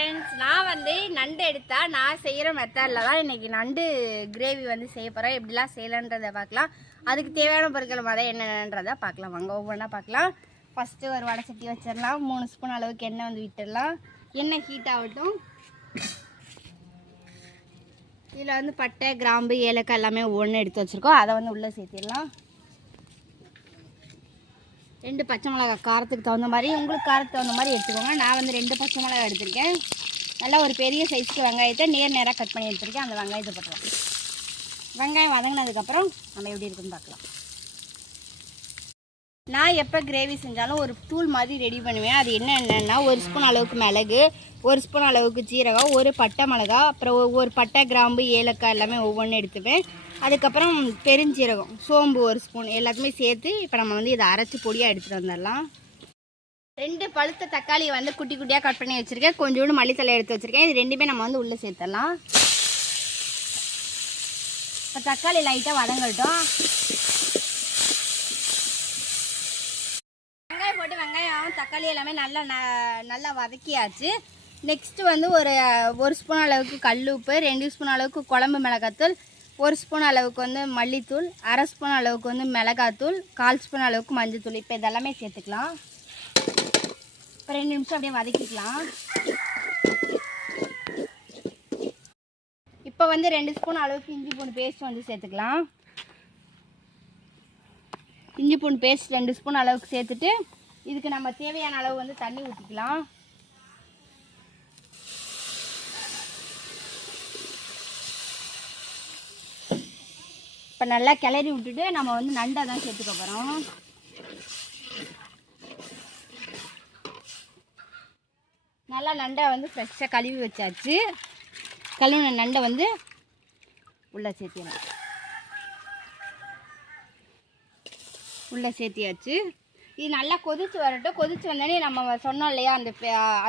Friends நான் வந்து நண்டு எடுத்தால் நான் செய்கிற மெத்தடில் தான் இன்றைக்கி நண்டு கிரேவி வந்து செய்ய போகிறேன் எப்படிலாம் செய்யலான்றதை பார்க்கலாம். அதுக்கு தேவையான பொருட்கள் மொதல் என்னென்னன்றதை பார்க்கலாம். வாங்க ஒவ்வொன்றா பார்க்கலாம். ஃபஸ்ட்டு ஒரு வடை சட்டி வச்சிடலாம். மூணு ஸ்பூன் அளவுக்கு எண்ணெய் வந்து விட்டுடலாம். எண்ணெய் ஹீட் ஆகட்டும். இதில் வந்து பட்டை கிராம்பு ஏலக்காய் எல்லாமே ஒன்று எடுத்து வச்சுருக்கோம். அதை வந்து உள்ளே சேர்த்திடலாம். ரெண்டு பச்சை மிளகாய் காரத்துக்கு தகுந்த மாதிரி உங்களுக்கு காரத்துக்கு தகுந்த மாதிரி எடுத்துக்கோங்க. நான் வந்து ரெண்டு பச்சை மிளகாய் எடுத்திருக்கேன். நல்லா ஒரு பெரிய சைஸ்க்கு வெங்காயத்தை நேர் நேராக கட் பண்ணி எடுத்திருக்கேன். அந்த வெங்காயத்தை போட்டுருவோம் வெங்காயம் வதங்கினதுக்கப்புறம் நம்ம எப்படி இருக்குன்னு பார்க்கலாம். நான் எப்போ கிரேவி செஞ்சாலும் ஒரு தூள் மாதிரி ரெடி பண்ணுவேன். அது என்ன என்னென்னா ஒரு ஸ்பூன் அளவுக்கு மிளகு ஒரு ஸ்பூன் அளவுக்கு ஜீரகம் ஒரு பட்டை மிளகா அப்புறம் ஒவ்வொரு ஒரு பட்டை கிராம்பு ஏலக்காய் எல்லாமே ஒவ்வொன்றும் எடுத்துப்பேன். அதுக்கப்புறம் பெருஞ்சீரகம் சோம்பு ஒரு ஸ்பூன் எல்லாத்தையுமே சேர்த்து இப்போ நம்ம வந்து இதை அரைச்சி பொடியாக எடுத்துகிட்டு வந்துடலாம். ரெண்டு பழுத்த தக்காளி வந்து குட்டி குட்டியாக கட் பண்ணி வச்சுருக்கேன். கொஞ்சோண்டு மல்லித்தலை எடுத்து வச்சுருக்கேன். இது ரெண்டுமே நம்ம வந்து உள்ளே சேர்த்துடலாம். இப்போ தக்காளி லைட்டாக வதங்கட்டும் வெங்காயம் போட்டு வெங்காயம் தக்காளி எல்லாமே நல்லா ந- நல்லா வதக்கியாச்சு. நெக்ஸ்ட்டு வந்து ஒரு ஒரு ஸ்பூன் அளவுக்கு கல் உப்பு ரெண்டு ஸ்பூன் அளவுக்கு குழம்பு மிளகாத்தூள் ஒரு ஸ்பூன் அளவுக்கு வந்து மல்லித்தூள் அரை ஸ்பூன் அளவுக்கு வந்து மிளகாத்தூள் கால் ஸ்பூன் அளவுக்கு மஞ்சத்தூள் இப்போ இதெல்லாமே சேர்த்துக்கலாம். இப்போ ரெண்டு நிமிஷம் அப்படியே வதக்கிக்கலாம். இப்போ வந்து ரெண்டு ஸ்பூன் அளவுக்கு இஞ்சி பூண்டு பேஸ்ட் வந்து சேர்த்துக்கலாம். இஞ்சி பூண்டு பேஸ்ட் ரெண்டு ஸ்பூன் அளவுக்கு சேர்த்துட்டு இதுக்கு நம்ம தேவையான அளவு வந்து தண்ணி ஊற்றிக்கலாம் இப்போ நல்லா கிளறி விட்டுட்டு நம்ம வந்து நண்டை தான் சேர்த்துக்க போகிறோம் நல்லா நண்டை வந்து ஃப்ரெஷ்ஷாக கழுவி வச்சாச்சு. கழுவின நண்டை வந்து உள்ளே சேர்த்திடணும் உள்ளே சேர்த்தியாச்சு. இது நல்லா கொதிச்சு வரட்டும். கொதிச்சு வந்தோடனே நம்ம சொன்னோம் இல்லையா அந்த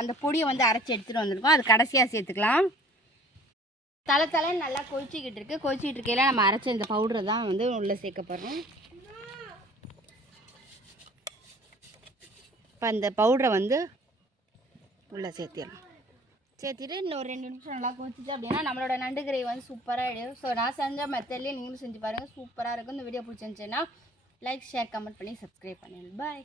அந்த பொடியை வந்து அரைச்சி எடுத்துகிட்டு வந்திருக்கோம். அது கடைசியாக சேர்த்துக்கலாம். தலை தலை நல்லா கொதிச்சிக்கிட்டு இருக்கு. கொதிச்சிக்கிட்டு இருக்கையில நம்ம அரைச்ச இந்த பவுடரை தான் வந்து உள்ளே சேர்க்கப்படுறோம் இப்போ அந்த பவுடரை வந்து உள்ளே சேர்த்திடலாம். சேர்த்துட்டு இன்னொரு ரெண்டு நிமிஷம் நல்லா கொதிச்சு அப்படின்னா நம்மளோட நண்டு கிரேவி வந்து சூப்பராக ஆகிடும் ஸோ நான் செஞ்ச மெத்தட்லேயே நீங்களும் செஞ்சு பாருங்கள் சூப்பராக இருக்கும். இந்த வீடியோ பிடிச்சிருந்துச்சுன்னா லைக் ஷேர் கமெண்ட் பண்ணி சப்ஸ்கிரைப் பண்ணிடுங்க பாய்